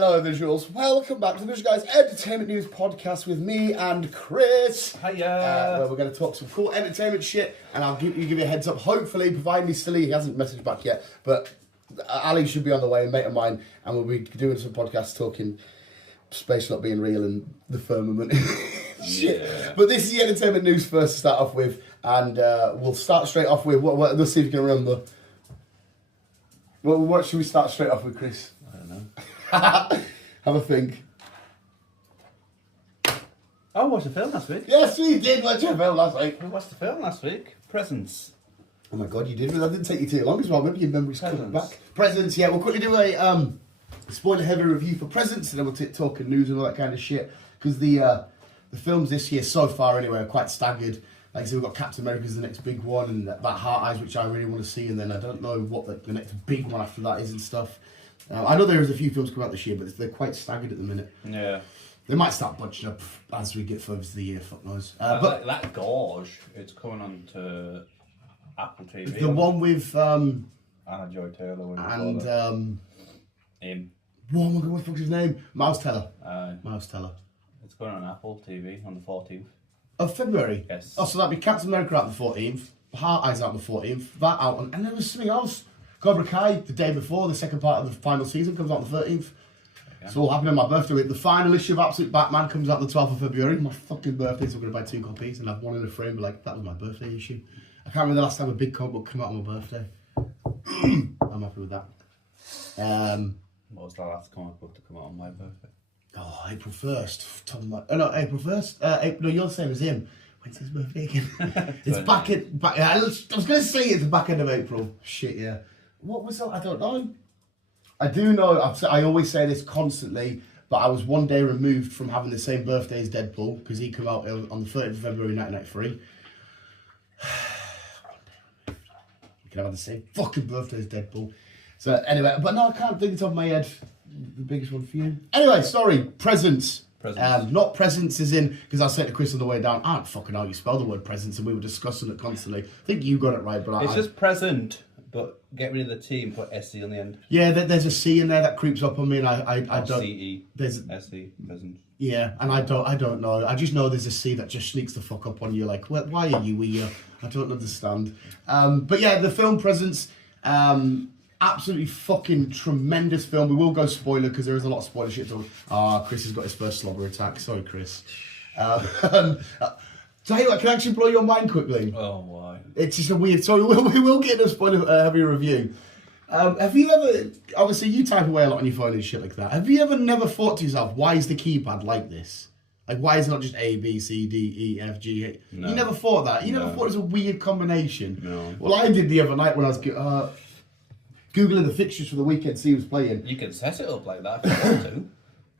Hello, visuals. Welcome back to the Guyz Entertainment News Podcast with me and Chris. Hiya. Where we're going to talk some cool entertainment shit, and I'll give you a heads up. Hopefully, providing he's still here, he hasn't messaged back yet, but Ali should be on the way, a mate of mine, and we'll be doing some podcasts talking space not being real and the firmament. Shit. Yeah. But this is the entertainment news first to start off with, and we'll start straight off with let's see if you can remember. Well, what should we start straight off with, Chris? I don't know. Have a think. I watched the film last week. Yes, we did watch a film last week. We watched the film last week. Presents. Oh my god, you did. That didn't take you too long as well. Maybe your memory's coming back. Presents, yeah. We'll quickly do a spoiler-heavy review for Presents, and then we'll talk news and all that kind of shit. Because the films this year so far, anyway, are quite staggered. Like I said, we've got Captain America's the next big one, and that Heart Eyes, which I really want to see, and then I don't know what the next big one after that is and stuff. I know there's a few films coming out this year, but they're quite staggered at the minute. Yeah. They might start bunching up as we get further to the year, fuck knows. But that Gorge, it's coming on to Apple TV. The one with... Anna Joy Taylor. And... him. Oh my god, what the fuck's his name? Miles Teller. Miles Teller. It's going on Apple TV on the 14th. Of February? Yes. Oh, so that'd be Captain America out the 14th, Heart Eyes out the 14th, that out, and there was something else. Cobra Kai, the day before, the second part of the final season comes out on the 13th. Yeah. It's all happening on my birthday. The final issue of Absolute Batman comes out the 12th of February. My fucking birthday, so I'm going to buy 2 copies and have one in a frame, but like, that was my birthday issue. I can't remember the last time a big comic book came out on my birthday. I'm happy with that. What was the last comic book to come out on my birthday? Oh, April 1st. No, April 1st. No, you're the same as him. When's his birthday again? It's back. I was going to say it's the back end of April. Shit, yeah. What was that? I don't know. I do know. I always say this constantly, but I was one day removed from having the same birthday as Deadpool because he came out on the 30th of February 1993. We can have the same fucking birthday as Deadpool. So anyway, but no, I can't think of the top of my head. The biggest one for you. Anyway, sorry, presents. Not presents as in, because I said to Chris on the way down, I don't fucking know how you spell the word presents, and we were discussing it constantly. I think you got it right, but it's just present, but get rid of the T and put SC on the end. Yeah, there's a C in there that creeps up on me, and I don't... CE. There's SC, present. Yeah, and I don't know. I just know there's a C that just sneaks the fuck up on you, like, why are you here? I don't understand. But yeah, the film Presents... absolutely fucking tremendous film. We will go spoiler because there is a lot of spoiler shit. Chris has got his first slobber attack. Sorry, Chris. Tell you what, can I actually blow your mind quickly? Oh, why? It's just a weird... So we will get a spoiler heavy review. Have you ever... Obviously, you type away a lot on your phone and shit like that. Have you ever never thought to yourself, why is the keypad like this? Like, why is it not just A, B, C, D, E, F, G, H? No. You never thought that? You never thought it was a weird combination? No. Well, I did the other night when I was... Googling the fixtures for the weekend, see who's playing. You can set it up like that if you want to.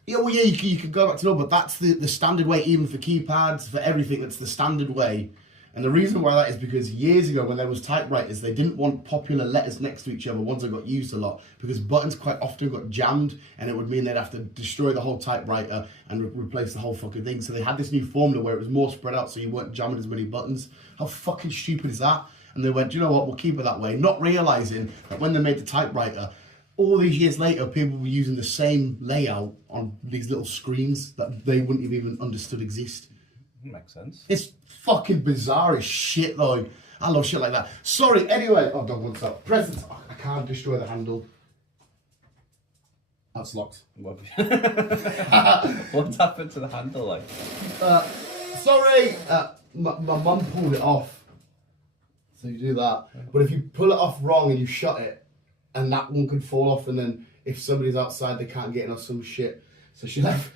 Yeah, well, yeah, you can go back to know, but that's the standard way, even for keypads, for everything, that's the standard way. And the reason why that is because years ago, when there was typewriters, they didn't want popular letters next to each other, ones that got used a lot, because buttons quite often got jammed, and it would mean they'd have to destroy the whole typewriter and replace the whole fucking thing. So they had this new formula where it was more spread out, so you weren't jamming as many buttons. How fucking stupid is that? And they went, do you know what, we'll keep it that way. Not realising that when they made the typewriter, all these years later, people were using the same layout on these little screens that they wouldn't have even understood exist. Makes sense. It's fucking bizarre as shit, though. I love shit like that. Sorry, anyway. Oh, dog wants up. Presents. Oh, I can't destroy the handle. That's locked. What's happened to the handle, like? Sorry. My mum pulled it off. So you do that. But if you pull it off wrong and you shut it, and that one could fall off, and then if somebody's outside, they can't get in or some shit. So she left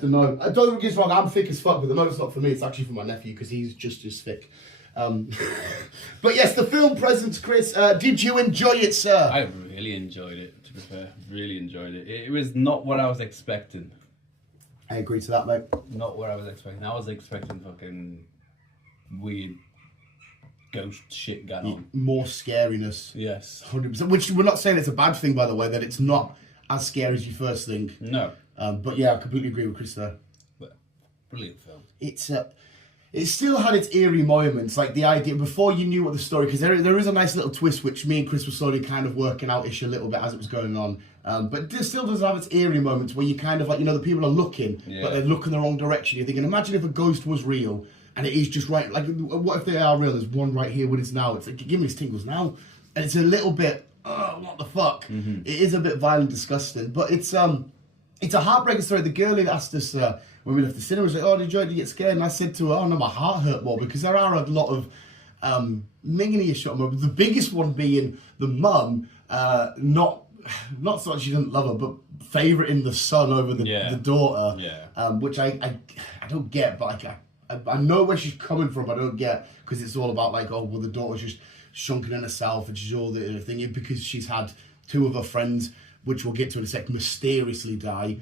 the note. I don't think it's wrong, I'm thick as fuck, but the note's not for me, it's actually for my nephew, because he's just as thick. But yes, the film Presents, Chris, did you enjoy it, sir? I really enjoyed it, to be fair. Really enjoyed it. It was not what I was expecting. I agree to that, mate. Not what I was expecting. I was expecting fucking weird ghost shit going on. More scariness. Yes. 100%. Which we're not saying it's a bad thing, by the way, that it's not as scary as you first think. No. But yeah, I completely agree with Chris there. But brilliant film. It's it still had its eerie moments, like the idea before you knew what the story, because there is a nice little twist which me and Chris were slowly kind of working out-ish a little bit as it was going on. But it still does have its eerie moments where you kind of like, the people are looking, but they're looking the wrong direction. You're thinking, imagine if a ghost was real and it is just right, like what if they are real? There's one right here with us now. It's like, give me these tingles now. And it's a little bit, what the fuck? It is a bit violent, disgusting, but it's a heartbreaking story. The girl who asked us when we left the cinema was like, "Oh, did you get scared?" And I said to her, "Oh no, my heart hurt more," because there are a lot of minging shot moments. The biggest one being the mum, not so much she doesn't love her, but favouring the son over the daughter, which I don't get, but I know where she's coming from. I don't get, because it's all about like, oh well, the daughter's just shunking in herself and she's all the thing because she's had two of her friends, which we'll get to in a sec, mysteriously die.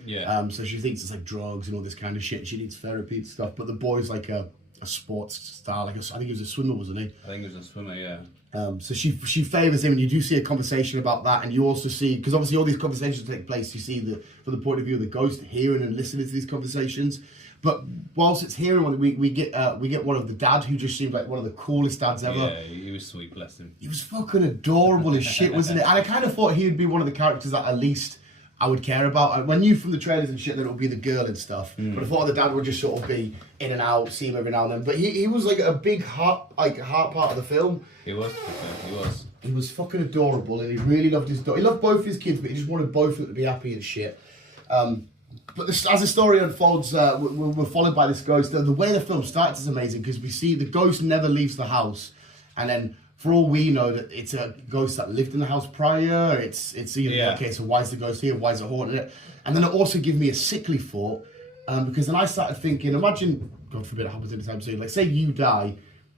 So she thinks it's like drugs and all this kind of shit. She needs therapy and stuff. But the boy's like a sports star, I think he was a swimmer, wasn't he? I think he was a swimmer, yeah. So she favours him, and you do see a conversation about that, and you also see, because obviously all these conversations take place, you see from the point of view of the ghost hearing and listening to these conversations. But whilst it's hearing one, we get one of the dad, who just seemed like one of the coolest dads ever. Yeah, he was sweet, bless him. He was fucking adorable as shit, wasn't it? And I kind of thought he would be one of the characters that at least I would care about. I knew from the trailers and shit that it would be the girl and stuff, but I thought the dad would just sort of be in and out, see him every now and then. But he was like a big heart part of the film. He was. He was fucking adorable, and he really loved his daughter. He loved both his kids, but he just wanted both of them to be happy and shit. But as the story unfolds, we're followed by this ghost. The way the film starts is amazing, because we see the ghost never leaves the house, and then for all we know, that it's a ghost that lived in the house prior. It's either okay, so why is the ghost here? Why is it haunting it? And then it also gave me a sickly thought, because then I started thinking, imagine, God forbid it happens anytime soon, like say you die,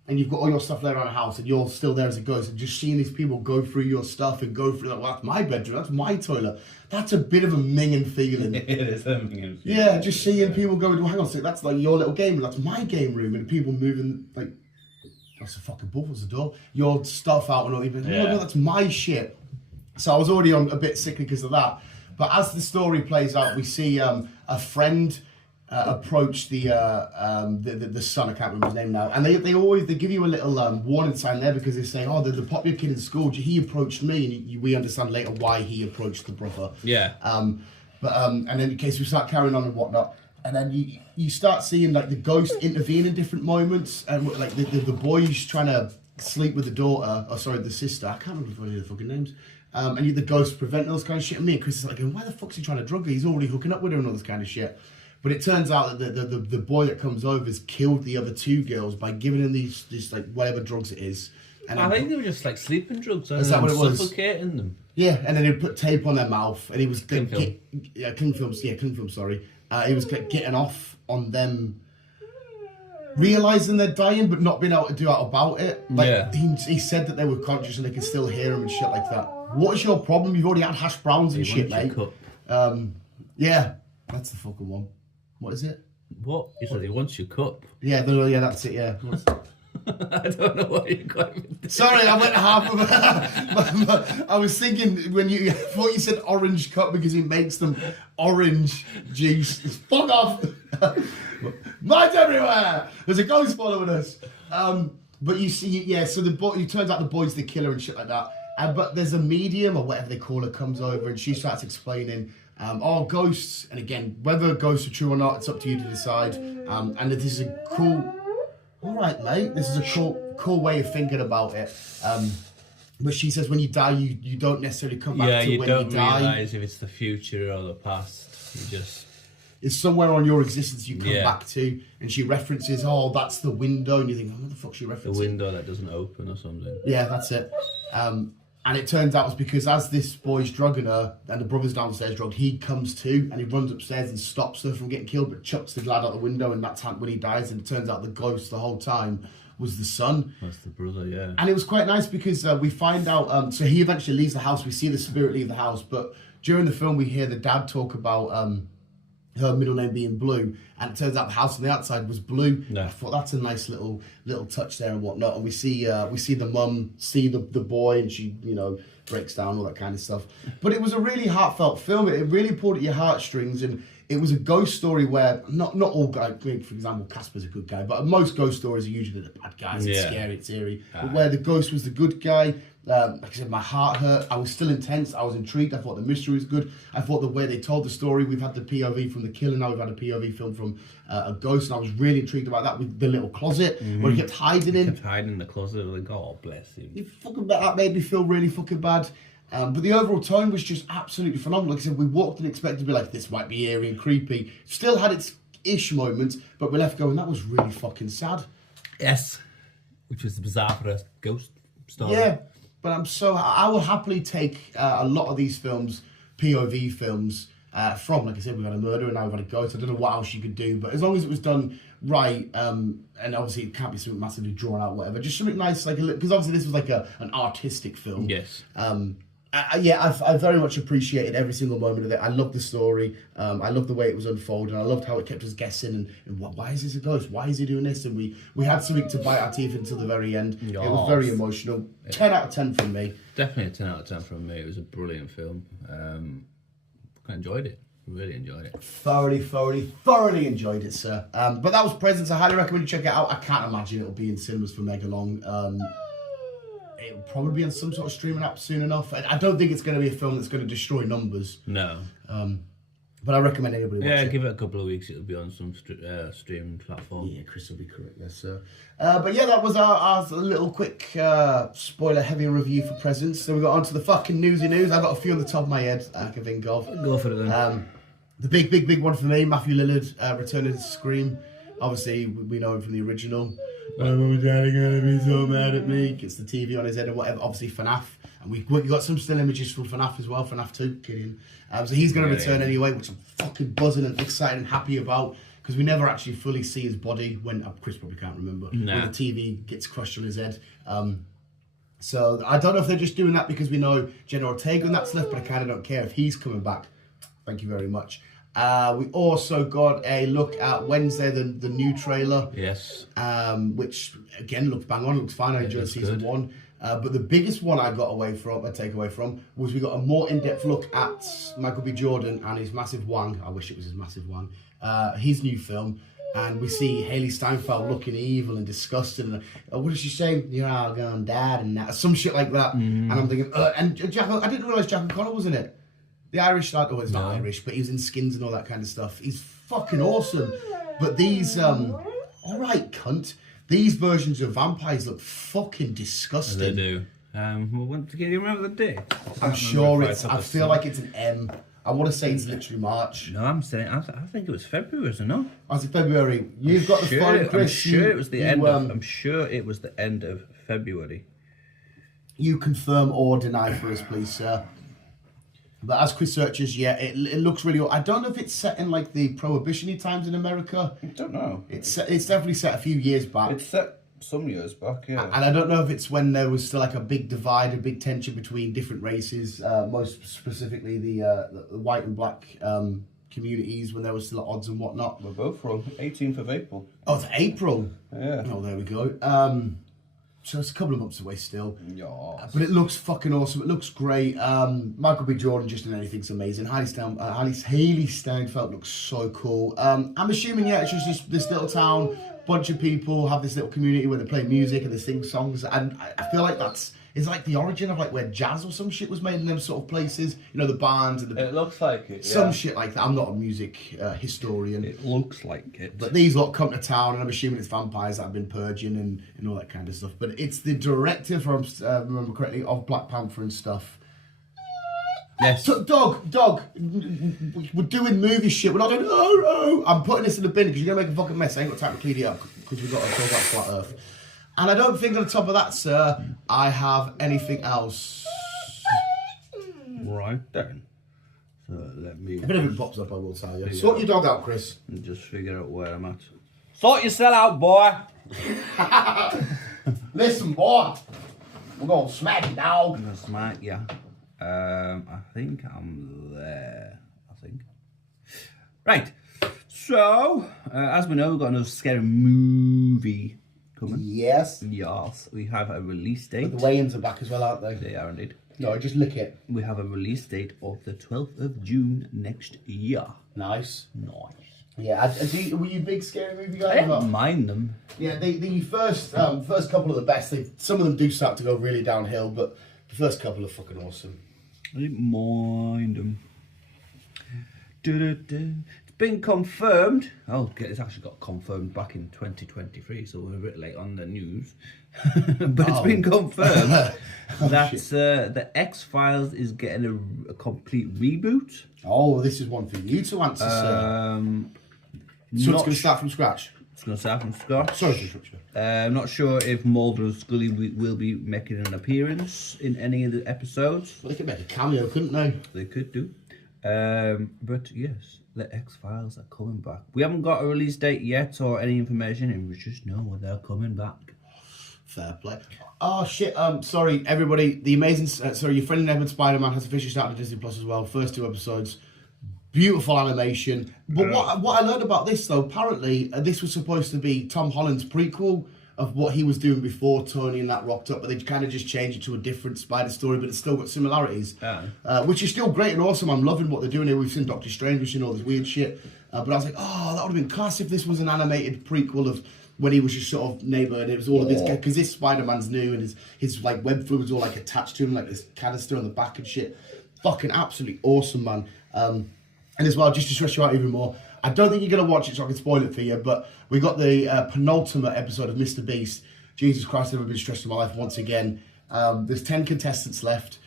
and you've got all your stuff laid around the house, and you're still there as a ghost, and just seeing these people go through your stuff and go through, like, well, that's my bedroom, that's my toilet. That's a bit of a minging feeling. It is a minging feeling. Yeah, just seeing people go, well, hang on a second, that's like your little game room, that's my game room, and people moving, like, that's a fucking what's the door? Your stuff out and all, you've been, no, that's my shit. So I was already on a bit sickly because of that. But as the story plays out, we see a friend approach the son, I can't remember his name now, and they give you a little warning sign there, because they say, oh, the popular kid in school, he approached me, and we understand later why he approached the brother. Yeah. And then in case we start carrying on and whatnot, and then you start seeing like the ghost intervene in different moments, and like the boy's trying to sleep with the daughter, the sister, I can't remember any of the fucking names, and the ghost preventing those kind of shit. And me and Chris is like, why the fuck's he trying to drug her? He's already hooking up with her and all this kind of shit. But it turns out that the boy that comes over has killed the other two girls by giving them these like whatever drugs it is. And I think they were just like sleeping drugs. Is that what it was? Suffocating them. Yeah, and then he put tape on their mouth, and he was cling film, sorry. He was getting off on them, realising they're dying, but not being able to do out about it. Like he said that they were conscious and they could still hear him and shit like that. What's your problem? You've already had hash browns and shit, mate. Yeah, that's the fucking one. What is it? What? You said he wants your cup. Yeah, that's it, yeah. I don't know what you're going with. Sorry, I went half of it. I was thinking I thought you said orange cup because he makes them orange juice. Fuck off! Mine's everywhere! There's a ghost following us. But you see, so it turns out the boy's the killer and shit like that. But there's a medium, or whatever they call her, comes over and she starts explaining, ghosts, and again, whether ghosts are true or not, it's up to you to decide. And this is a cool... All right, mate. This is a cool way of thinking about it. But she says when you die, you don't necessarily come back to when you die. Yeah, you don't realise if it's the future or the past. You just... It's somewhere on your existence you come back to. And she references, that's the window. And you think, what the fuck's she referencing? The window that doesn't open or something. Yeah, that's it. And it turns out it's because as this boy's drugging her, and the brother's downstairs drugged, he comes to, and he runs upstairs and stops her from getting killed, but chucks the lad out the window, and that's when he dies. And it turns out the ghost the whole time was the son. That's the brother, yeah. And it was quite nice because we find out, so he eventually leaves the house, we see the spirit leave the house, but during the film we hear the dad talk about her middle name being Blue, and it turns out the house on the outside was blue. I thought that's a nice little touch there and whatnot. And we see the mum see the boy, and she breaks down, all that kind of stuff. But it was a really heartfelt film. It really pulled at your heartstrings, and it was a ghost story where not all guys, for example, Casper's a good guy, but most ghost stories are usually the bad guys. It's scary, it's eerie. But where the ghost was the good guy, like I said, my heart hurt. I was still intense. I was intrigued. I thought the mystery was good. I thought the way they told the story, we've had the POV from the killer, now we've had a POV film from a ghost, and I was really intrigued about that with the little closet where he kept hiding in. He kept hiding in the closet. Like, God bless him. That made me feel really fucking bad. But the overall tone was just absolutely phenomenal. Like I said, we walked and expected to be like, this might be eerie and creepy. Still had its ish moments, but we left going, that was really fucking sad. Yes. Which was bizarre for a ghost story. Yeah, but I will happily take a lot of these films, POV films, from, like I said, we've had a murder and now we've had a ghost. I don't know what else you could do, but as long as it was done right, and obviously it can't be something massively drawn out, whatever, just something nice, like because obviously this was like an artistic film. Yes. I very much appreciated every single moment of it. I loved the story. I loved the way it was unfolding. I loved how it kept us guessing. And why is this a ghost? Why is he doing this? And we had something to bite our teeth until the very end. Yes. It was very emotional. 10 out of 10 from me. Definitely a 10 out of 10 from me. It was a brilliant film. I enjoyed it. Really enjoyed it. Thoroughly enjoyed it, sir. But that was Presence. I highly recommend you check it out. I can't imagine it'll be in cinemas for mega long. It'll probably be on some sort of streaming app soon enough. I don't think it's going to be a film that's going to destroy numbers. No. But I recommend anybody watch it. Yeah, give it a couple of weeks. It'll be on some streaming platform. Yeah, Chris will be correct, yes, sir. But yeah, that was our little quick spoiler-heavy review for Presents. So we got on to the fucking newsy news. I've got a few on the top of my head I can think of. Go for it then. The big one for me, Matthew Lillard returning to Scream. Obviously, we know him from the original. My mum and dad are going to be so mad at me. Gets the TV on his head or whatever. Obviously, FNAF. And we got some still images from FNAF as well. FNAF 2, kidding. So he's going to return anyway, which I'm fucking buzzing and excited and happy about. Because we never actually fully see his body when... Chris probably can't remember. Nah. When the TV gets crushed on his head. So I don't know if they're just doing that because we know Jenna Ortega and that's left, but I kind of don't care if he's coming back. Thank you very much. We also got a look at Wednesday, the new trailer. Yes. Which again looks bang on, looks fine. I enjoyed season 1. But the biggest one I take away from was we got a more in-depth look at Michael B. Jordan and his massive wang. I wish it was his massive wang. His new film. And we see Haley Steinfeld looking evil and disgusted. And what is she saying? You're all gone dad and that. Some shit like that. And I'm thinking, and Jack, I didn't realise Jack O'Connor was in it. The Irish lad, he's not Irish, but he was in Skins and all that kind of stuff. He's fucking awesome. But these, alright, cunt. These versions of vampires look fucking disgusting. They do. Well, do you remember the date? I'm sure I feel like it's an M. I want to say it's literally March. No, I'm saying, I think it was February, isn't it? As in February. You've got the phone, Chris. I'm sure it was the end I'm sure it was the end of February. You confirm or deny for us, please, sir. But as Chris searches, yeah, it looks really... I don't know if it's set in like the Prohibition-y times in America. I don't know. It's definitely set a few years back. It's set some years back, yeah. And I don't know if it's when there was still like a big divide, a big tension between different races, most specifically the white and black communities, when there was still odds and whatnot. We're both wrong. 18th of April. Oh, it's April. Yeah. Oh, there we go. So it's a couple of months away still. Yes. But it looks fucking awesome. It looks great. Michael B. Jordan just in anything's amazing. Haley Steinfeld looks so cool. I'm assuming, yeah, it's just this little town, bunch of people have this little community where they play music and they sing songs. And I feel like it's like the origin of like where jazz or some shit was made in them sort of places. You know, the bands and it looks like it, yeah. Some shit like that. I'm not a music historian. It looks like it. But these lot come to town, and I'm assuming it's vampires that have been purging and all that kind of stuff. But it's the director, from remember correctly, of Black Panther and stuff. Yes. So, dog, we're doing movie shit. We're not doing, oh. I'm putting this in the bin because you're going to make a fucking mess. I ain't got time to clean it up because we've got to talk about Flat Earth. And I don't think on top of that, sir, I have anything else. Right then. So let me... If anything pops up, I will tell you. Sort your dog out, Chris. And just figure out where I'm at. Sort yourself out, boy! Listen, boy. We're going to smack you, dog. I'm going to smack you. I think I'm there. Right. So, as we know, we've got another scary movie coming. Yes. Yes. We have a release date. But the weigh-ins are back as well, aren't they? They are indeed. No, just lick it. We have a release date of the 12th of June next year. Nice. Nice. Yeah, were you a big scary movie guy? I don't mind them. Yeah, the first couple are the best. Some of them do start to go really downhill, but the first couple are fucking awesome. I didn't mind them. It's been confirmed. Oh, it's actually got confirmed back in 2023, so we're a bit late on the news. But it's been confirmed that the X-Files is getting a complete reboot. Oh, this is one for you to answer, sir. So it's going to start from scratch? It's going to start from scratch. Sorry to interrupt you. I'm not sure if Mulder and Scully will be making an appearance in any of the episodes. Well, they could make a cameo, couldn't they? They could do. But yes, the X-Files are coming back. We haven't got a release date yet or any information, and we just know they're coming back. Fair play. Oh shit! Sorry everybody. The amazing, your friend Neighborhood Spider-Man has officially started Disney Plus as well. First 2 episodes, beautiful animation. But what I learned about this though, apparently this was supposed to be Tom Holland's prequel of what he was doing before Tony and that rocked up, but they kind of just changed it to a different Spider story, but it's still got similarities, which is still great and awesome. I'm loving what they're doing here. We've seen Doctor Strange, we've seen all this weird shit, but I was like, oh, that would have been class if this was an animated prequel of when he was just sort of neighbour, and it was all of this, because this Spider-Man's new, and his like web fluid's all like attached to him, like this canister on the back and shit. Fucking absolutely awesome, man. And as well, just to stress you out even more, I don't think you're going to watch it, so I can spoil it for you, but we got the penultimate episode of Mr. Beast. Jesus Christ, I've never been stressed in my life once again. There's 10 contestants left,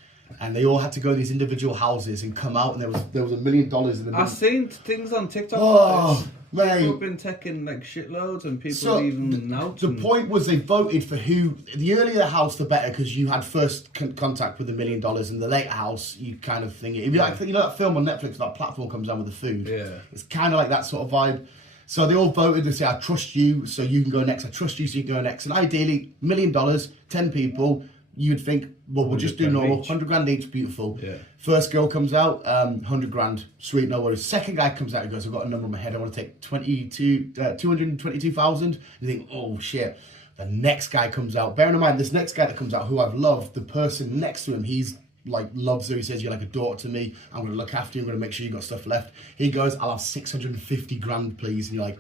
and they all had to go to these individual houses and come out, and there was $1 million in the I've seen things on TikTok. Oh, mate. People have been taking like shitloads, and people even out. The point was they voted for who. The earlier the house, the better, because you had first contact with $1 million, and the later house, you kind of think it'd be like, you know, that film on Netflix, that platform comes down with the food. Yeah, it's kind of like that sort of vibe. So they all voted. They say, "I trust you, so you can go next. I trust you, so you can go next." And ideally, $1 million, 10 people. You'd think, well, we'll just do normal, 100 grand each, beautiful. Yeah. First girl comes out, 100 grand, sweet, no worries. Second guy comes out and goes, I've got a number in my head, I want to take 222,000. You think, oh shit. The next guy comes out, bearing in mind, this next guy that comes out, who I've loved, the person next to him, he's like, loves her, he says, you're like a daughter to me, I'm going to look after you, I'm going to make sure you got stuff left. He goes, I'll have 650 grand, please. And you're like,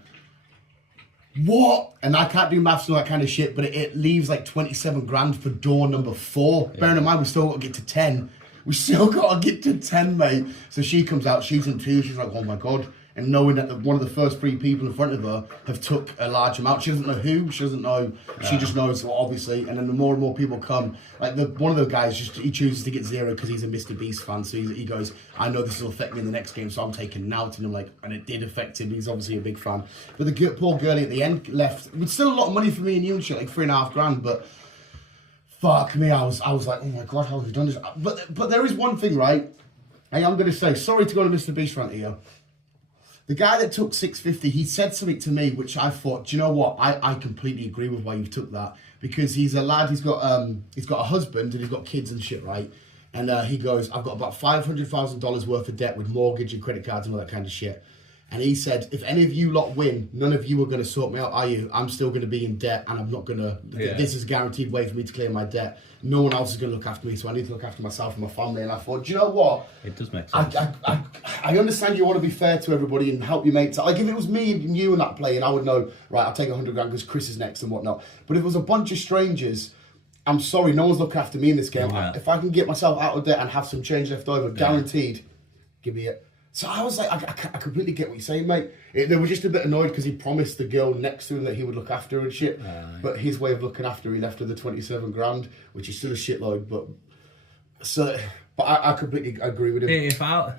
what? And I can't do maths and all that kind of shit, but it leaves like 27 grand for door number 4. Yeah. Bearing in mind, we still got to get to 10. We still got to get to 10, mate. So she comes out, she's in tears, she's like, oh my God. And knowing that one of the first 3 people in front of her have took a large amount. She doesn't know who, she doesn't know, she just knows, well, obviously. And then the more and more people come, like one of the guys, he chooses to get 0 because he's a Mr. Beast fan. So he goes, I know this will affect me in the next game, so I'm taking out. And I'm like, and it did affect him, he's obviously a big fan. But the poor girlie at the end left, with still a lot of money for me and you and shit, like 3.5 grand, but fuck me, I was like, oh my God, how have you done this? But there is one thing, right? I'm going to say, sorry to go on a Mr. Beast rant here. The guy that took 650, he said something to me, which I thought, do you know what? I completely agree with why you took that, because he's a lad. He's got a husband and he's got kids and shit, right? And he goes, I've got about $500,000 worth of debt with mortgage and credit cards and all that kind of shit. And he said, if any of you lot win, none of you are going to sort me out, are you? I'm still going to be in debt, and I'm not going to... Yeah. This is a guaranteed way for me to clear my debt. No one else is going to look after me, so I need to look after myself and my family. And I thought, do you know what? It does make sense. I understand you want to be fair to everybody and help your mates. Like, if it was me and you and that playing, I would know, right, I'll take 100 grand because Chris is next and whatnot. But if it was a bunch of strangers... I'm sorry, no one's looking after me in this game. Yeah. If I can get myself out of debt and have some change left over, guaranteed, give me it. So I was like, I completely get what you're saying, mate. They were just a bit annoyed because he promised the girl next to him that he would look after her and shit. But his way of looking after her, he left her the 27 grand, which is still a shitload. But I completely agree with him. If I,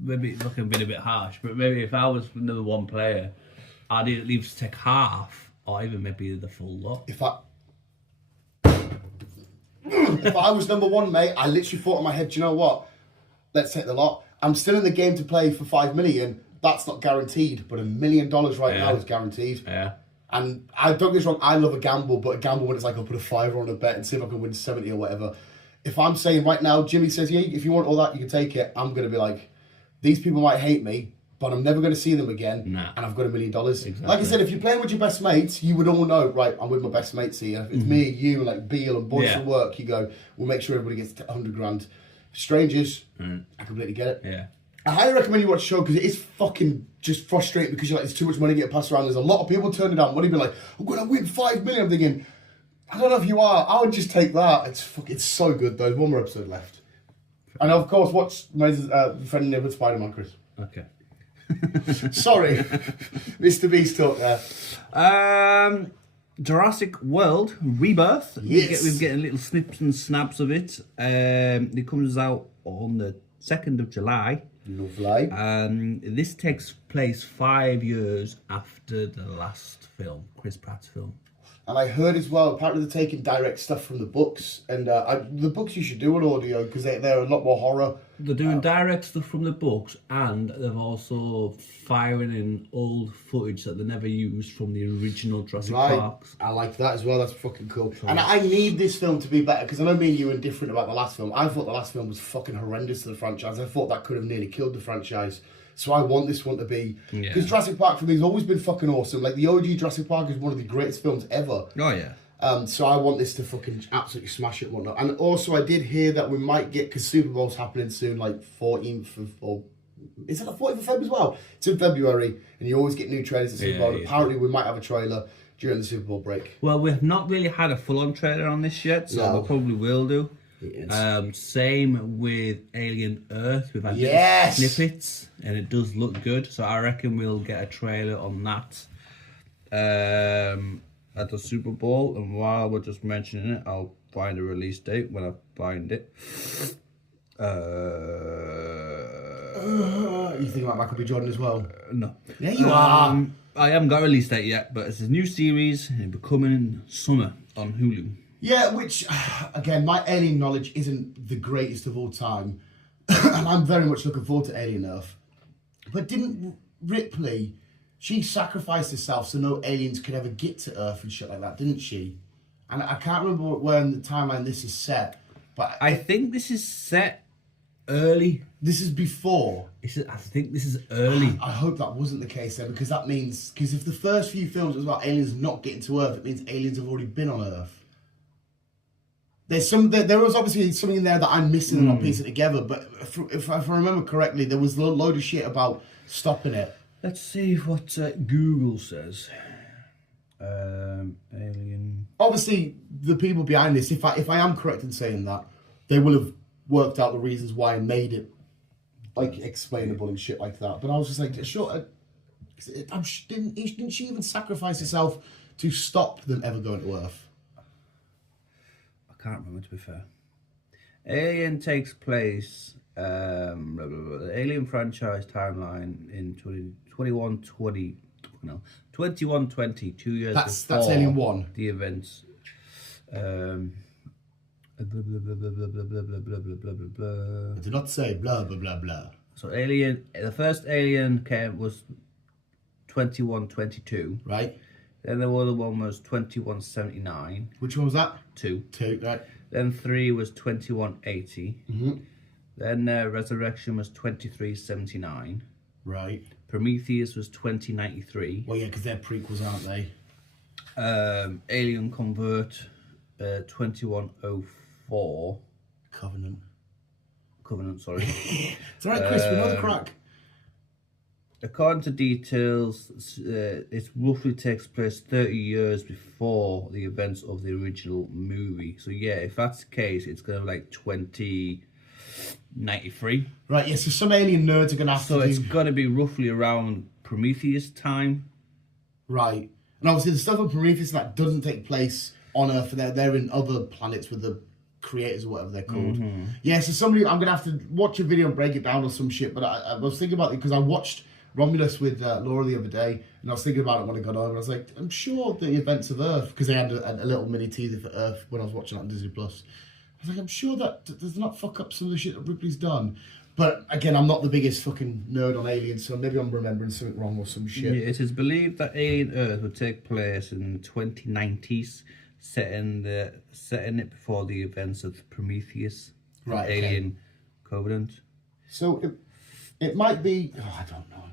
maybe looking a bit harsh, but maybe if I was number 1 player, I'd at least take half, or even maybe the full lot. If I was number 1, mate, I literally thought in my head, do you know what? Let's take the lot. I'm still in the game to play for 5 million. That's not guaranteed, but $1 million right now is guaranteed. Yeah. And don't get me wrong, I love a gamble, but a gamble when it's like I'll put a $5 on a bet and see if I can win 70 or whatever. If I'm saying right now, Jimmy says, yeah, if you want all that, you can take it. I'm going to be like, these people might hate me, but I'm never going to see them again, Nah. and I've got $1 million. Exactly. Like I said, if you're playing with your best mates, you would all know, right, I'm with my best mates here. If it's me, you, like Beale and boys from work, you go, we'll make sure everybody gets 100 grand. Strangers, I completely get it. Yeah. I highly recommend you watch the show because it is fucking just frustrating because you're like, there's too much money getting passed around. There's a lot of people turning down money, being like, I'm going to win 5 million. I'm thinking, I don't know if you are. I would just take that. It's so good though. One more episode left. And of course, watch Friend Neighborhood Spider-Man, Chris. Okay. Sorry, Mr. Beast talk there. Jurassic World Rebirth. Yes. We're getting little snips and snaps of it. It comes out on the 2nd of July. Lovely. This takes place 5 years after the last film, Chris Pratt's film. And I heard as well, apparently they're taking direct stuff from the books. And the books you should do on audio because they're a lot more horror. They're doing direct stuff from the books, and they're also firing in old footage that they never used from the original Jurassic Parks. I like that as well. That's fucking cool. And I need this film to be better because I know me and you were indifferent about the last film. I thought the last film was fucking horrendous to the franchise. I thought that could have nearly killed the franchise. So I want this one to be... Because Jurassic Park for me has always been fucking awesome. Like the OG Jurassic Park is one of the greatest films ever. Oh, yeah. So I want this to fucking absolutely smash it and whatnot. And also I did hear that we might get... Because Super Bowl's happening soon, like 14th of... Or, is it the 14th of February as well? It's in February. And you always get new trailers at Super Bowl. Yeah. Apparently we might have a trailer during the Super Bowl break. Well, we've not really had a full-on trailer on this yet, so we probably will do. Same with Alien Earth. We've had little snippets, and it does look good. So I reckon we'll get a trailer on that at the Super Bowl. And while we're just mentioning it, I'll find a release date when I find it. You think about Michael B. Jordan as well? No. Yeah, you are. I haven't got a release date yet, but it's a new series, and it'll be coming in summer on Hulu. Yeah, which, again, my Alien knowledge isn't the greatest of all time. And I'm very much looking forward to Alien Earth. But didn't Ripley, she sacrificed herself so no aliens could ever get to Earth and shit like that, didn't she? And I can't remember when the timeline this is set. But I think this is set early. This is before. I think this is early. I hope that wasn't the case then, because that means... Because if the first few films was about aliens not getting to Earth, it means aliens have already been on Earth. There was obviously something in there that I'm missing and not piecing together, but if I remember correctly, there was a load of shit about stopping it. Let's see what Google says. Alien. Obviously, the people behind this, if I am correct in saying that, they will have worked out the reasons why I made it like explainable and shit like that. But I was just like, sure, didn't she even sacrifice herself to stop them ever going to Earth? Can't remember, to be fair. Alien takes place the Alien franchise timeline in 2120, 2 years that's before Alien 1. The events. Blah, blah, blah, blah, blah, blah, blah, blah, blah, blah, blah. I did not say blah blah blah blah. So the first Alien was 2122. Right. Then the other one was 2179. Which one was that? 2, right. Then 3 was 2180. Then Resurrection was 2379. Right. Prometheus was 2093. Well, yeah, because they're prequels, aren't they? Alien Convert 2104. Covenant, sorry. It's alright, Chris, we know the crack. According to details, it roughly takes place 30 years before the events of the original movie. So yeah, if that's the case, it's going to be like 2093. Right, yeah, so some alien nerds are going to have So to it's do... going to be roughly around Prometheus time. Right. And obviously the stuff on Prometheus that doesn't take place on Earth, they're in other planets with the creators or whatever they're called. Yeah, so I'm going to have to watch a video and break it down or some shit, but I was thinking about it because I watched Romulus with Laura the other day, and I was thinking about it when I got home, and I was like, I'm sure the events of Earth, because they had a little mini teaser for Earth when I was watching it on Disney Plus. I was like, I'm sure that does not fuck up some of the shit that Ripley's done. But again, I'm not the biggest fucking nerd on aliens, so maybe I'm remembering something wrong or some shit. Yeah, it is believed that Alien Earth would take place in the 2090s, setting it before the events of Prometheus and Right, okay. Alien Covenant. So it might be... Oh, I don't know.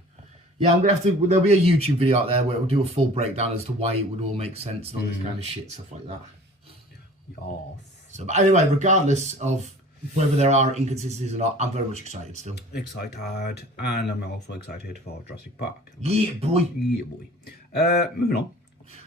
Yeah, I'm gonna have to. There'll be a YouTube video out there where we'll do a full breakdown as to why it would all make sense and all this kind of shit stuff like that. Yes. So, but anyway, regardless of whether there are inconsistencies or not, I'm very much excited still. Excited, and I'm also excited for Jurassic Park. Yeah, boy. Yeah, boy. Moving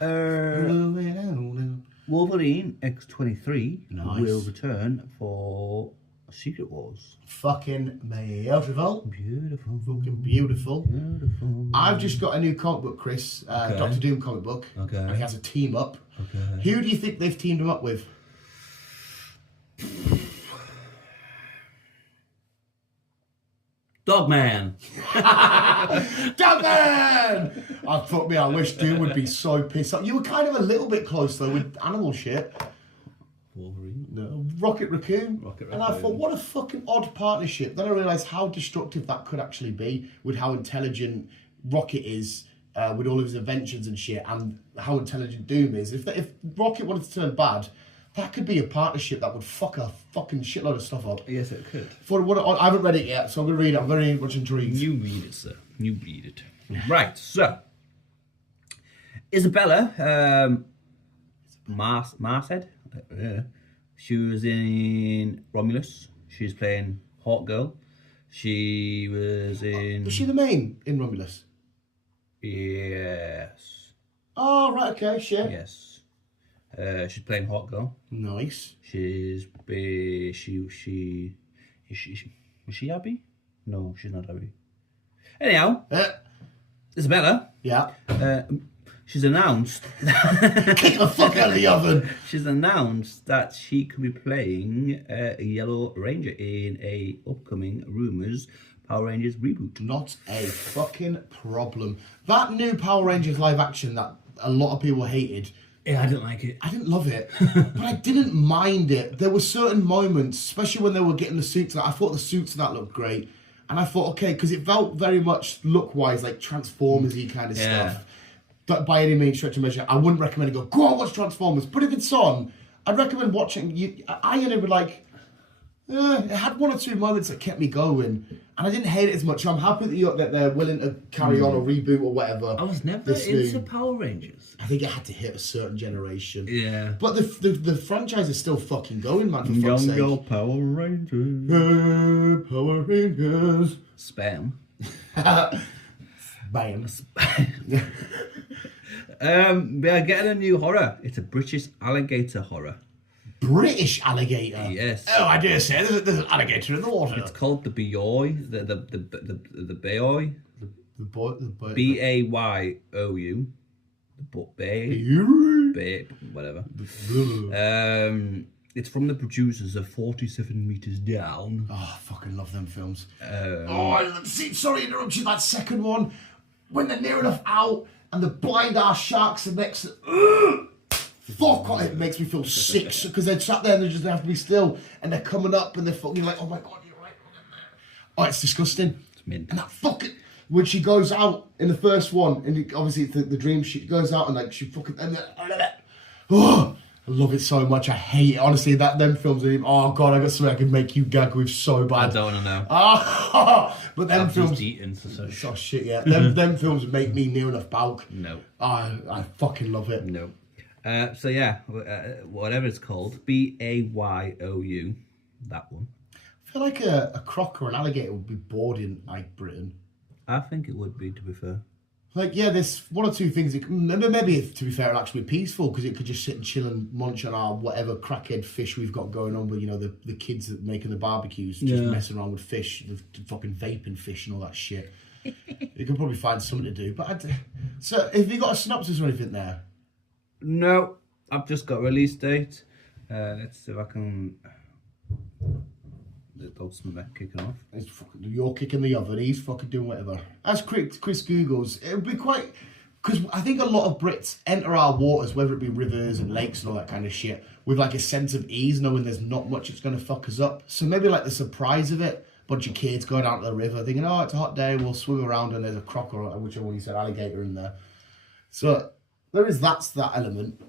on. Wolverine X-23 Nice. will return for Secret Wars. Fucking beautiful. Beautiful. Fucking beautiful. Beautiful. I've just got a new comic book, Chris. Doctor Doom comic book. Okay. And he has a team up. Okay. Who do you think they've teamed him up with? Dogman. Dogman! Oh, fuck me, I wish Doom would be so pissed off. You were kind of a little bit close, though, with animal shit. Wolverine. No, Rocket Raccoon. Rocket And I Raccoon. thought, what a fucking odd partnership. Then I realised how destructive that could actually be with how intelligent Rocket is with all of his inventions and shit, and how intelligent Doom is. If Rocket wanted to turn bad, that could be a partnership that would fuck a fucking shitload of stuff up. Yes, it could. I haven't read it yet, so I'm going to read it. I'm very much intrigued. You read it, sir. You read it. Right, so. Isabella Marced. Yeah. She was in Romulus. She's playing Hawk Girl. She was in... Was she the main in Romulus? Yes. Oh, right, okay, shit. Yes. She's playing Hawk Girl. Nice. Was she Abby? No, she's not Abby. Anyhow, Isabella. Yeah. She's announced. Kick the fuck out of the oven. She's announced that she could be playing a Yellow Ranger in a upcoming rumors Power Rangers reboot. Not a fucking problem. That new Power Rangers live action that a lot of people hated. Yeah, I didn't like it. I didn't love it, but I didn't mind it. There were certain moments, especially when they were getting the suits. I thought the suits and that looked great, and I thought, okay, because it felt very much look-wise like Transformers-y kind of stuff. But by any means, stretch of measure, I wouldn't recommend it. Go on, watch Transformers. But if it's on, I'd recommend watching. I ended up like, it had one or two moments that kept me going, and I didn't hate it as much. I'm happy that they're willing to carry on or reboot or whatever. I was never into Power Rangers. I think it had to hit a certain generation. Yeah. But the franchise is still fucking going, man, for fuck's sake. Younger Power Rangers. Hey, Power Rangers. Spam. Bam. We are getting a new horror. It's a British alligator horror. British alligator? Yes. Oh, I dare say, there's an alligator in the water. It's called the Bayou. The Bayou. The boy. Bayou. Bay, whatever. It's from the producers of 47 Meters Down. Oh, I fucking love them films. Sorry to interrupt you, that second one, when they're near enough out and the blind ass sharks are next to... Fuck, it makes me feel sick because they're sat there and they just have to be still and they're coming up and they're fucking like, oh my god, you're right. Oh, it's disgusting. It's mint. And that fucking... When she goes out in the first one, and obviously it's the dream, she goes out and like she fucking... Oh, I love it so much. I hate it. Honestly, them films are even... Oh god, I got something I could make you gag with so bad. I don't want to know. But them I've films... just eaten so Oh shit, yeah. them films make me near enough bulk. No. I fucking love it. No. So yeah, whatever it's called, Bayou, that one. I feel like a croc or an alligator would be bored in like Britain. I think it would be, to be fair. Like, yeah, there's one or two things. Maybe to be fair, it'll actually be peaceful because it could just sit and chill and munch on our whatever crackhead fish we've got going on with, you know, the kids that making the barbecues, just messing around with fish, the fucking vaping fish and all that shit. You could probably find something to do. But so, have you got a synopsis or anything there? No, I've just got release date. Let's see if I can... The dog's kicking off. You're kicking the oven, he's fucking doing whatever. As Chris Googles, it would be quite... Because I think a lot of Brits enter our waters, whether it be rivers and lakes and all that kind of shit, with like a sense of ease, knowing there's not much that's going to fuck us up. So maybe like the surprise of it, bunch of kids going out to the river thinking, oh, it's a hot day, we'll swim around and there's a croc or whichever one you said, alligator in there. So there is that element.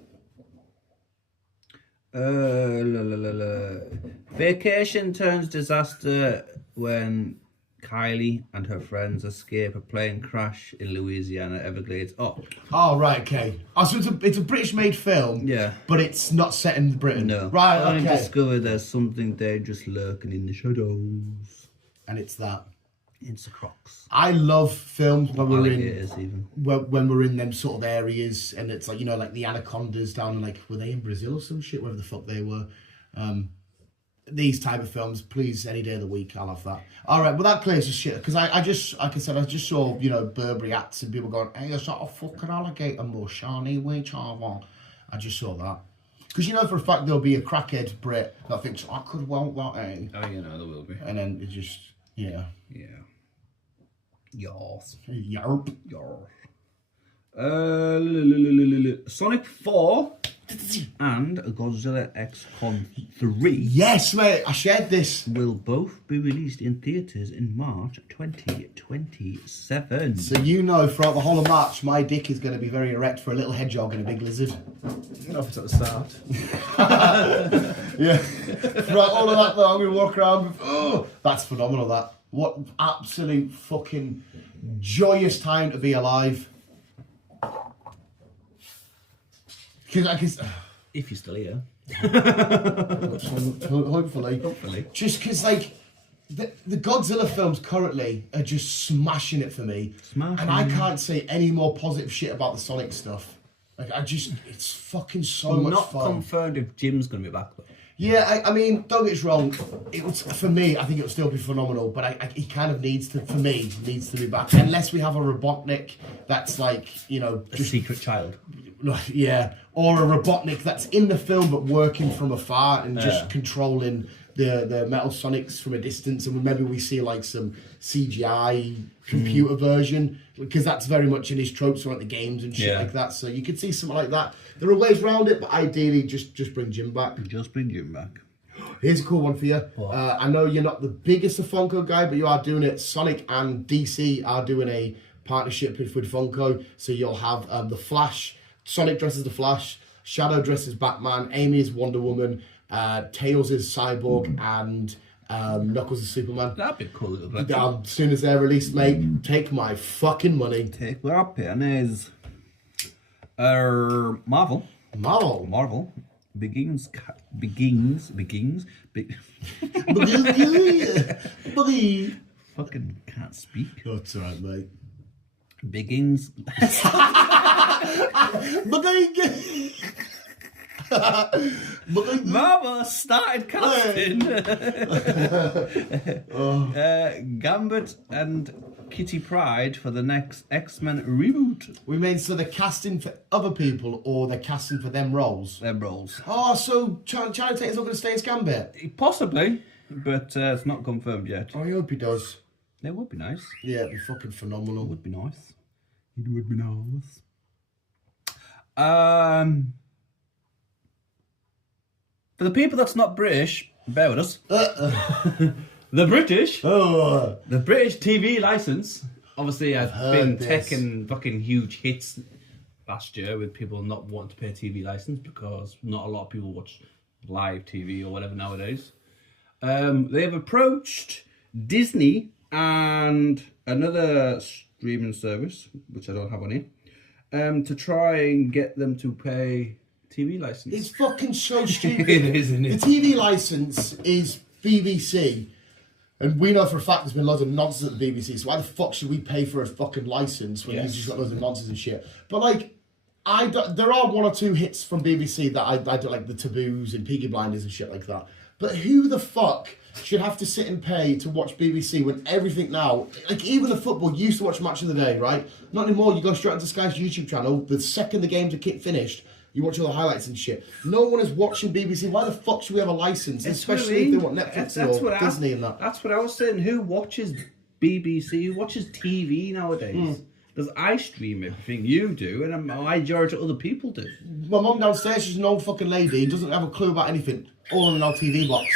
Vacation turns disaster when Kylie and her friends escape a plane crash in Louisiana Everglades. Oh, right, okay. Oh, so it's a British-made film. Yeah. But it's not set in Britain. No. Right, I okay. discover there's something dangerous lurking in the shadows. And it's that. It's a Crocs. I love films when we're Alligators, even. when we're in them sort of areas, and it's like, you know, like the anacondas down, like, were they in Brazil or some shit, wherever the fuck they were. These type of films, please, any day of the week, I'll have that. All right, well, that clears the shit, because I just, like I said, I just saw, you know, Burberry hats and people going, hey, is that a fucking alligator more shiny which I just saw that. Because you know for a fact there'll be a crackhead Brit that thinks, I could want that, eh? Oh, you know, there will be. And then it just, yeah. Yeah. Yars. Yarp. Yars. Sonic 4 and Godzilla X Con 3 Yes, mate, I shared this. will both be released in theatres in March 2027. So you know throughout the whole of March, my dick is going to be very erect for a little hedgehog and a big lizard. Not if it's at the start. Yeah. Throughout all of that, though, I'm going to walk around with, oh, that's phenomenal, that. What absolute fucking joyous time to be alive. Because If you're still here. hopefully. Just because, like, the Godzilla films currently are just smashing it for me. Smashing. And I can't say any more positive shit about the Sonic stuff. Like, it's fucking so much Not fun. confirmed if Jim's going to be back, though. Yeah, I mean, don't get us wrong. It was, for me, I think it'll still be phenomenal, but he kind of needs to be back. Unless we have a Robotnik that's like, you know, A secret child. yeah, or a Robotnik that's in the film but working from afar and just controlling the Metal Sonics from a distance, and maybe we see like some CGI computer version, because that's very much in his tropes, like the games and shit like that. So you could see something like that. There are ways around it, but ideally just bring Jim back. Just bring Jim back. Here's a cool one for you. I know you're not the biggest of Funko guy, but you are doing it. Sonic and DC are doing a partnership with Funko, so you'll have the Flash. Sonic dresses the Flash, Shadow dresses Batman, Amy is Wonder Woman, Tails is Cyborg, and Knuckles is Superman. That'd be a cool little collection. As soon as they're released, mate, take my fucking money. Take what up and is Marvel begins fucking can't speak. Oh, it's alright, mate. Begins Marvel started casting Gambit and Kitty Pryde for the next X-Men reboot. We mean, so they're casting for other people, or they're casting for them roles? Them roles. Oh, so Channing Tatum's not going to stay as Gambit? Possibly, but it's not confirmed yet. Oh, I hope he does. It would be nice. Yeah, it'd be fucking phenomenal. It would be nice. It would be nice. For the people that's not British, bear with us. The British TV license obviously has been taking fucking huge hits last year with people not wanting to pay a TV license because not a lot of people watch live TV or whatever nowadays. They've approached Disney and another streaming service, which I don't have on here, to try and get them to pay TV license. It's fucking so stupid. It is, isn't it? The TV license is BBC, and we know for a fact there's been loads of nonsense at the BBC, so why the fuck should we pay for a fucking license when you've just got loads of nonsense and shit? But like, there are one or two hits from BBC that I do, like the Taboos and Peaky Blinders and shit like that. But who the fuck should have to sit and pay to watch BBC when everything now, like even the football, you used to watch Match of the Day, right? Not anymore. You go straight onto Sky's YouTube channel. The second the games are finished, you watch all the highlights and shit. No one is watching BBC. Why the fuck should we have a license? Especially if they want Netflix or Disney and that. That's what I was saying. Who watches BBC? Who watches TV nowadays? Does I stream everything you do, and I judge what other people do? My mum downstairs, she's an old fucking lady who doesn't have a clue about anything. All on our TV box.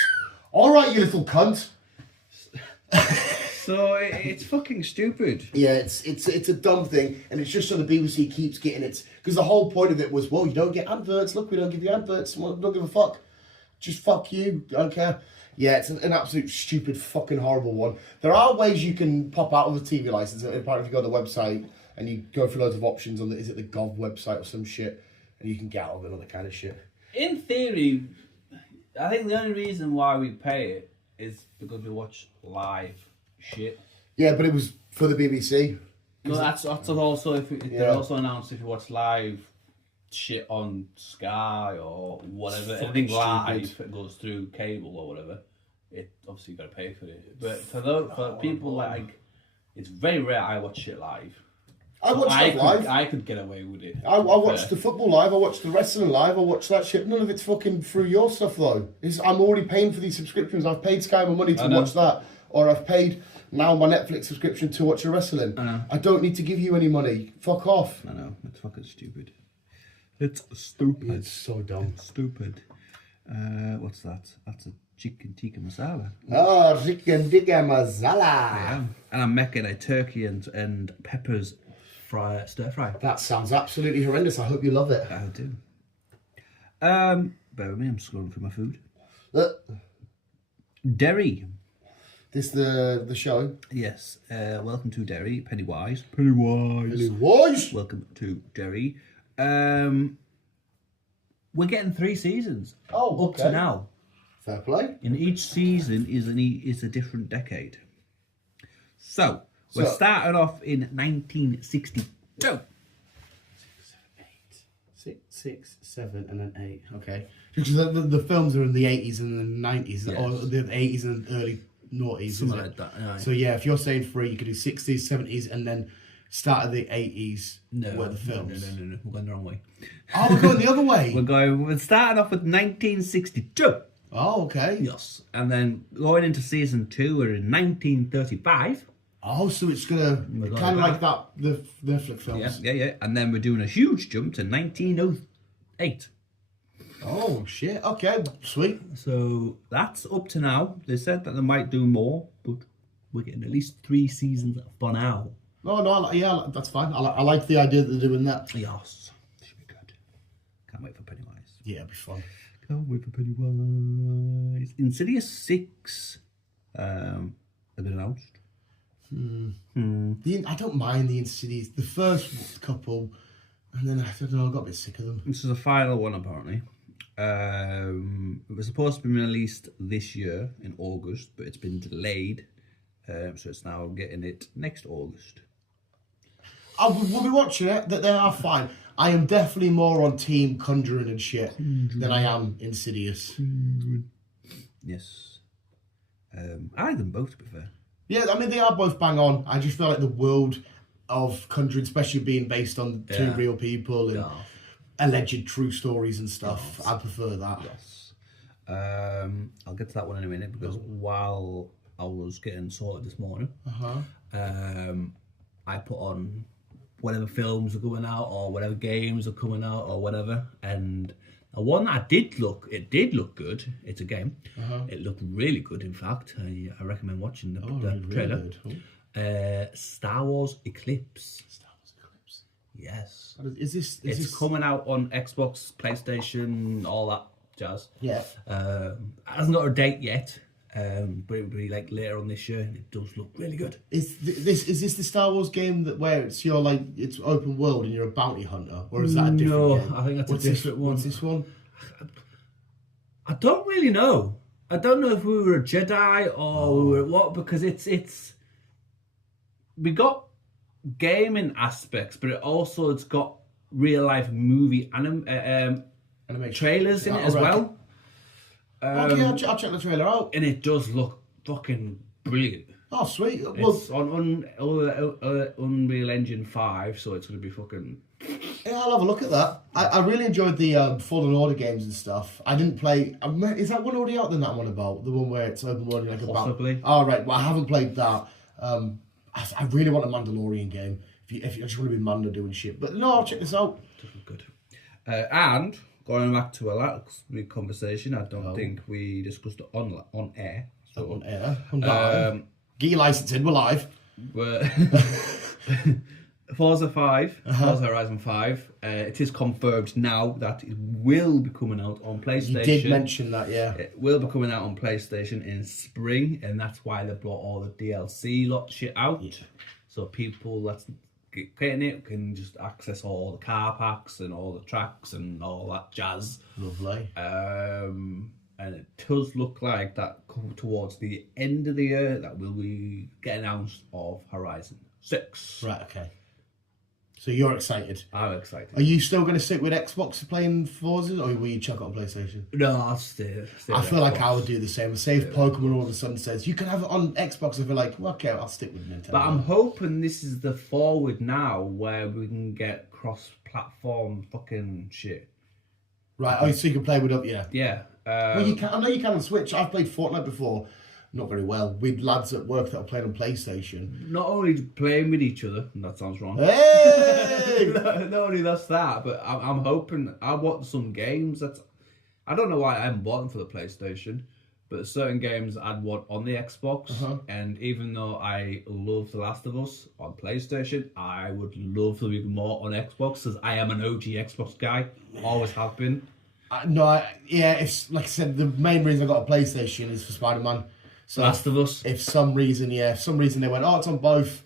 All right, you little cunt. So it's fucking stupid. Yeah, it's a dumb thing, and it's just so the BBC keeps getting it. Because the whole point of it was, well, you don't get adverts. Look, we don't give you adverts. Well, don't give a fuck. Just fuck you. I don't care. Yeah, it's an absolute stupid, fucking horrible one. There are ways you can pop out of the TV license. Apparently, if you go on the website and you go through loads of options on the, is it the Gov website or some shit, and you can get out of it, all that kind of shit. In theory, I think the only reason why we pay it is because we watch live shit. Yeah, but it was for the BBC. No, that's also they also announced if you watch live shit on Sky or whatever, anything live if it goes through cable or whatever, it obviously you got to pay for it. But for people like, it's very rare I watch shit live. I watch stuff live. I could get away with it. I watched the football live. I watched the wrestling live. I watched that shit. None of it's fucking through your stuff though. I'm already paying for these subscriptions. I've paid Sky my money to watch that, or I've paid now my Netflix subscription to watch the wrestling. I don't need to give you any money. Fuck off. I know. It's fucking stupid. It's stupid. It's so dumb. Stupid. What's that? That's a chicken tikka masala. Oh, chicken tikka masala. Yeah. And I'm making a turkey and peppers stir fry. That sounds absolutely horrendous. I hope you love it. I do. Bear with me, I'm scrolling through my food. Derry. This the show? Yes. Welcome to Derry, Pennywise. Pennywise. Welcome to Derry. We're getting 3 seasons. Oh, up to now. Fair play. And each season is a different decade. So we're starting off in 1962. 6, 7, and then 8. Okay. Because the films are in the 80s and the 90s, or the 80s and early noughties. Something like that. Right. So yeah, if you're saying 3, you could do 60s, 70s, and then start of the 80s were the films. No. We're going the wrong way. Oh, we're going the other way. We're starting off with 1962. Oh, okay. Yes. And then going into season 2, we're in 1935. Oh, so it's gonna kind of like that the Netflix films. Yeah. And then we're doing a huge jump to 1908. Oh shit! Okay, sweet. So that's up to now. They said that they might do more, but we're getting at least 3 seasons for now. No, that's fine. I like the idea that they're doing that. Yes, should be good. Can't wait for Pennywise. Yeah, it'll be fun. Can't wait for Pennywise. Insidious 6 has been announced. I don't mind the Insidious. The first couple, and then I don't know, I got a bit sick of them. This is the final one, apparently. It was supposed to be released this year in August, but it's been delayed. So it's now getting it next August. We'll be watching it. That they are fine. I am definitely more on Team Conjuring and shit than I am Insidious. Yes. I like them both, to be fair. Yeah, I mean, they are both bang on. I just feel like the world of Conjuring, especially being based on 2 real people and alleged true stories and stuff, I prefer that. Yes. I'll get to that one in a minute, because while I was getting sorted this morning, I put on whatever films are going out or whatever games are coming out or whatever, and the one that did look good. It's a game. It looked really good, in fact. I recommend watching the trailer. Really Star Wars Eclipse. Star Wars Eclipse. Yes. Is this coming out on Xbox, PlayStation, all that jazz. Yeah. It hasn't got a date yet, but it will be like later on this year, and it does look really good. Is this the Star Wars game where it's open world and you're a bounty hunter, or is that a different game? I think that's a different one. What's this one? I don't really know. I don't know if we were a Jedi or we were what, because it's we got gaming aspects, but it's got real life movie animation trailers in it as well. Okay, I'll check the trailer out. And it does look fucking brilliant. Oh, sweet. It's on Unreal Engine 5, so it's going to be fucking... Yeah, I'll have a look at that. I really enjoyed the Fallen Order games and stuff. I didn't play... Is that one already out then, that one about? The one where it's open world and like Possibly. Oh, right. Well, I haven't played that. I really want a Mandalorian game. If you just want to be Mando doing shit. But no, I'll check this out. Good. And... Going back to a last conversation, I don't think we discussed it on air. So, on air? Get your licence in, we're live. Forza 5, Forza Horizon 5. It is confirmed now that it will be coming out on PlayStation. You did mention that, yeah. It will be coming out on PlayStation in spring, and that's why they brought all the DLC lot shit out. Yeah. So people that's getting it can just access all the car packs and all the tracks and all that jazz. Lovely. And it does look like that towards the end of the year that will be get announced of Horizon 6. Right, okay. So you're excited? I'm excited. Are you still going to stick with Xbox playing Forza, or will you check it on PlayStation? No, I'll stay I feel like I would do the same. Say if Pokemon all of a sudden says, you can have it on Xbox, I feel like, well, okay, I'll stick with Nintendo. But I'm hoping this is the forward now where we can get cross-platform fucking shit. Right, oh, so you can play with up, yeah. Yeah. Well, you can. I know you can on Switch. I've played Fortnite before, not very well, with lads at work that are playing on PlayStation. Not only playing with each other, and that sounds wrong. Hey! Not only that's that, but I'm hoping I want some games that I don't know why I haven't bought them for the PlayStation, but certain games I'd want on the Xbox. And even though I love The Last of Us on PlayStation, I would love them even more on Xbox, because I am an OG Xbox guy, always have been. It's like I said, the main reason I got a PlayStation is for Spider-Man. So Last of Us. If some reason they went, oh, it's on both,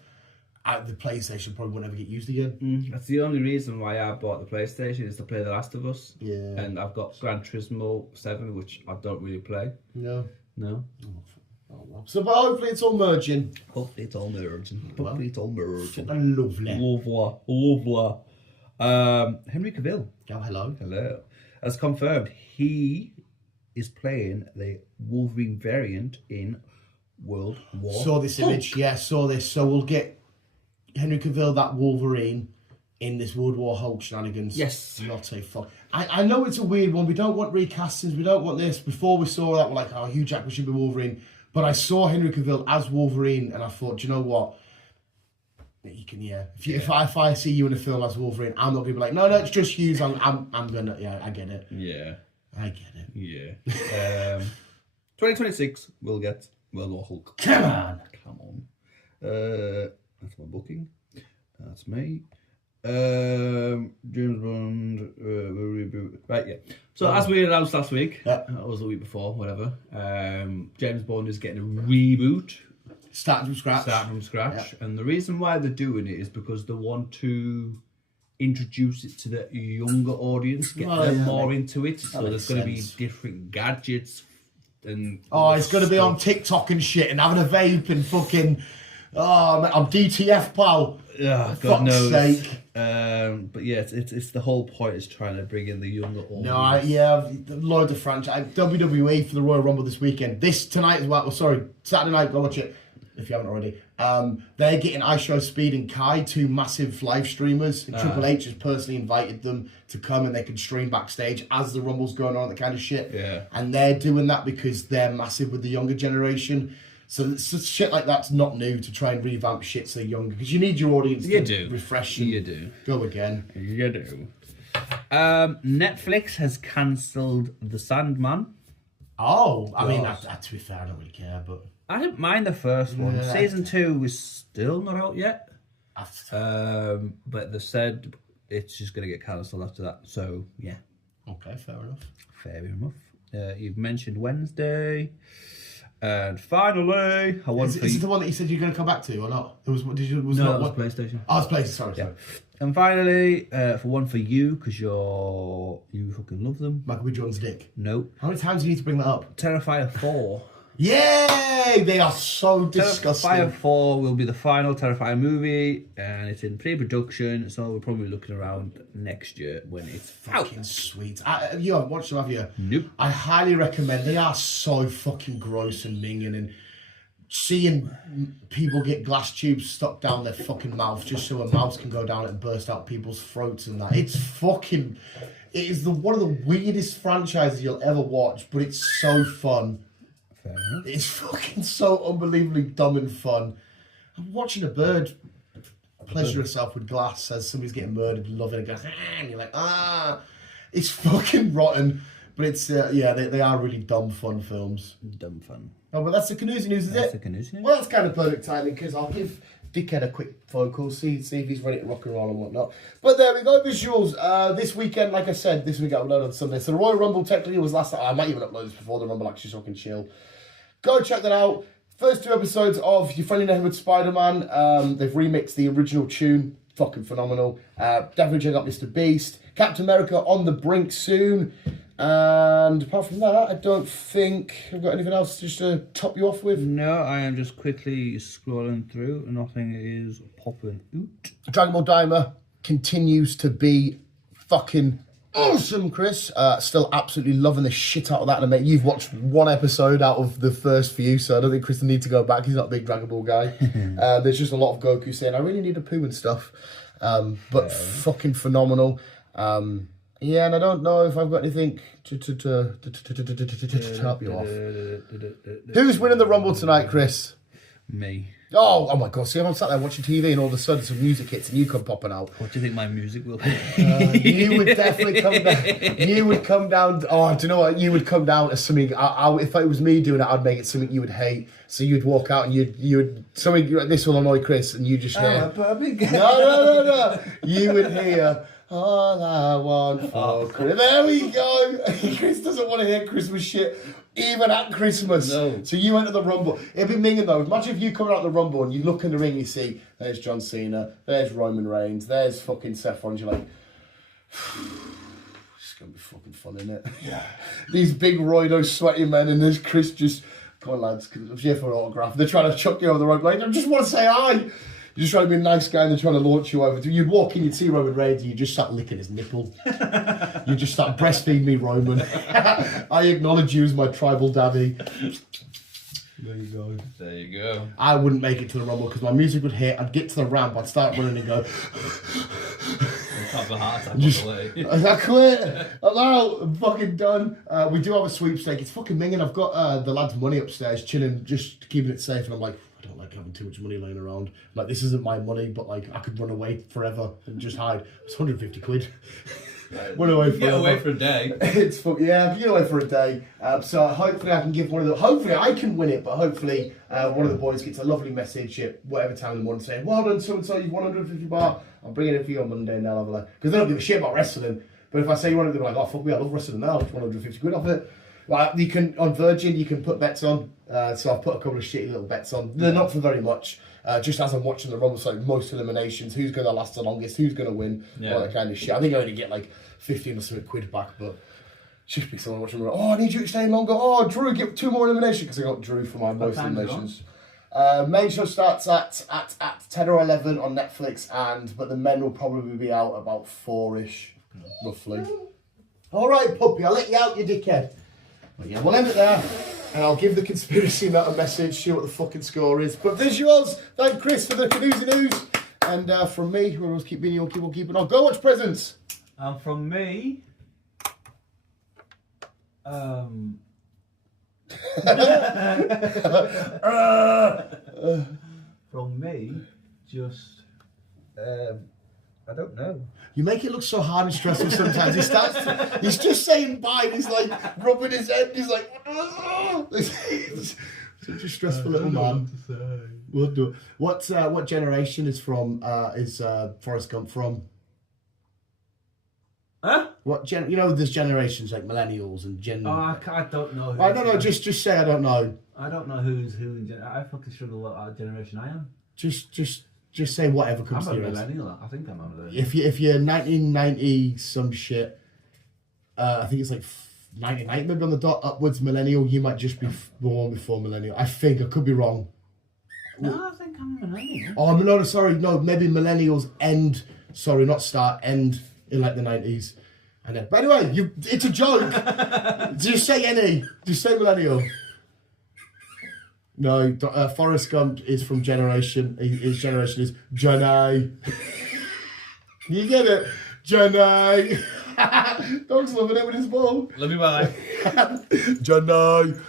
the PlayStation probably won't ever get used again. That's the only reason why I bought the PlayStation, is to play The Last of Us. Yeah. And I've got Gran Turismo 7, which I don't really play. No. No. Oh, well. So, but hopefully it's all merging. Hopefully it's all merging. Lovely. Lovely. Henry Cavill. Oh, hello. Hello. As confirmed, he is playing the Wolverine variant in World War. Saw this image, saw this. So we'll get Henry Cavill, that Wolverine, in this World War Hulk shenanigans. Yes. Not a fuck. I know it's a weird one. We don't want recastings. We don't want this. Before we saw that, we're like, oh, Hugh Jackman should be Wolverine. But I saw Henry Cavill as Wolverine, and I thought, do you know what? You can, If I see you in a film as Wolverine, I'm not gonna be like, no, it's just Hughes. I'm gonna, I get it. Yeah, I get it. Yeah. 2026, we'll get World War Hulk. Come on. That's my booking. That's me. James Bond reboot. Right, yeah. So as we announced last week, that was the week before, whatever. James Bond is getting a reboot. Starting from scratch. Yeah. And the reason why they're doing it is because they want to introduce it to the younger audience, get them more into it. So there's going to be different gadgets. And it's going to be on TikTok and shit and having a vape and fucking... Oh, man, I'm DTF, pal. Yeah, God knows. Sake. But yeah, it's the whole point is trying to bring in the younger audience. Loads of franchise. WWE for the Royal Rumble this weekend. Tonight as well. Sorry, Saturday night, go watch it. If you haven't already, they're getting iShow Speed and Kai, two massive live streamers. And Triple H has personally invited them to come and they can stream backstage as the Rumble's going on, that kind of shit. Yeah. And they're doing that because they're massive with the younger generation. So shit like that's not new to try and revamp shit so younger, because you need your audience to refresh and you do. Go again. You do. Netflix has cancelled The Sandman. Oh, I mean, to be fair, I don't really care, but... I didn't mind the first one. Yeah. Season 2 was still not out yet. But they said it's just going to get cancelled after that. So, yeah. Okay, fair enough. Fair enough. You've mentioned Wednesday. And finally, I want Is it the one that you said you're going to come back to, or not? It was PlayStation. Oh, it's PlayStation, sorry. And finally, for you, because you fucking love them. Michael B. Jordan's dick. No. How many times do you need to bring that up? Terrifier 4. Yay! They are so disgusting. Terrifier 4 will be the final Terrifier movie, and it's in pre-production, so we're probably looking around next year when it's fucking sweet. You haven't watched them, have you? Nope. I highly recommend. They are so fucking gross and minging, and seeing people get glass tubes stuck down their fucking mouth just so a mouse can go down it and burst out people's throats and that. It is one of the weirdest franchises you'll ever watch, but it's so fun. Fair enough. It's fucking so unbelievably dumb and fun. I'm watching a bird pleasure herself with glass as somebody's getting murdered, loving it, and you're like, it's fucking rotten. But it's, they are really dumb fun films. Dumb fun. Oh, but that's the Canoes news, is That's it? the Canoes news. Well, that's kind of perfect timing because I'll give Dickhead a quick phone call, see if he's ready to rock and roll and whatnot. But there we go, visuals. This weekend, like I said, this week I uploaded on Sunday. So the Royal Rumble technically was last night. I might even upload this before the Rumble, actually, so I can chill. Go check that out. First 2 episodes of Your Friendly Neighborhood Spider-Man. They've remixed the original tune. Fucking phenomenal. Definitely check out Mr. Beast. Captain America on the brink soon. And apart from that, I don't think I've got anything else just to top you off with. No, I am just quickly scrolling through. Nothing is popping out. Dragon Ball Daima continues to be fucking awesome, Chris. Still absolutely loving the shit out of that. And mate, you've watched 1 episode out of the first few, so I don't think Chris will need to go back. He's not a big Dragon Ball guy. There's just a lot of Goku saying, I really need a poo and stuff. But fucking phenomenal. Yeah, and I don't know if I've got anything to help you off. Who's winning the Rumble tonight, Chris? Me. Oh my God! See, I'm sat there watching TV, and all of a sudden some music hits, and you come popping out. What do you think my music will be? You would definitely come down. You would come down. Oh, do you know what? You would come down as something. If it was me doing it, I'd make it something you would hate. So you'd walk out, and you would something. This will annoy Chris, and you just hear. No. You would hear. All I want for Christmas. There we go. Chris doesn't want to hear Christmas shit, even at Christmas. No. So you went to the Rumble. It'd be minging though. Imagine if you come out the Rumble and you look in the ring, you see, there's John Cena, there's Roman Reigns, there's fucking Seth Rollins. You're like, it's going to be fucking fun, isn't it? Yeah. These big roido sweaty men and there's Chris just, come on lads, I'm here for an autograph. They're trying to chuck you over the rope. Like, I just want to say hi. You're just trying to be a nice guy and they're trying to launch you over. You'd walk in, you'd see Roman Reigns and you just start licking his nipple. You just start breastfeeding me, Roman. I acknowledge you as my tribal daddy. There you go. There you go. I wouldn't make it to the Rumble because my music would hit. I'd get to the ramp, I'd start running and go. Have a heart attack on the way. I quit. I'm out. I'm fucking done. We do have a sweepstake. It's fucking minging. I've got the lads' money upstairs, chilling, just keeping it safe. And I'm like, I don't like having too much money laying around. Like, this isn't my money, but like, I could run away forever and just hide. It's 150 quid. Run away forever. Get away for a day. It's yeah, get away for a day. So hopefully I can give one of the. Hopefully I can win it, but hopefully one of the boys gets a lovely message at whatever time in the morning saying, "Well done, so and so, you've won 150 baht. I'm bringing it for you on Monday." And they'll have a like, because they don't give a shit about wrestling. But if I say you want it, they're like, "Oh fuck me, I love wrestling now. It's 150 quid off it." Like you can on Virgin, you can put bets on. So I've put a couple of shitty little bets on. They're not for very much. Just as I'm watching the Rumble, like most eliminations, who's going to last the longest, who's going to win, all that kind of shit. I think I only get like 15 or something quid back, but should be someone watching. Oh, I need you to stay longer. Oh, Drew, get 2 more eliminations because I got Drew for my most eliminations. Main show starts at 10 or 11 on Netflix, but the men will probably be out about 4-ish, roughly. All right, puppy, I'll let you out, you dickhead. But yeah, we'll end it there. And I'll give the conspiracy nut a message, see what the fucking score is. But visuals, thank Chris for the Canoozy news. And from me, who will keep being, keep on keeping on. Go watch Presents. And from me, just, I don't know. You make it look so hard and stressful sometimes. He's just saying bye. He's like rubbing his head. He's like, such a stressful little man. We'll do it. What generation is Forrest Gump from? Huh? You know, there's generations like millennials and Gen. Oh, I don't know. I don't know. Just say I don't know. I don't know who's who. I fucking struggle what generation I am. Just say whatever comes to I'm a your millennial. I think I'm a millennial. If you're 1990 some shit, I think it's like 99 maybe on the dot upwards millennial. You might just be born before millennial. I think I could be wrong. No, I think I'm a millennial. Oh no, sorry, no. Maybe millennials end. Sorry, not start. End in like the 90s. And then, by the way, it's a joke. Just say any. Just say millennial. No, Forrest Gump is from generation. His generation is Janai. You get it? Janai. Dog's loving it with his ball. Love you, bye. Janai.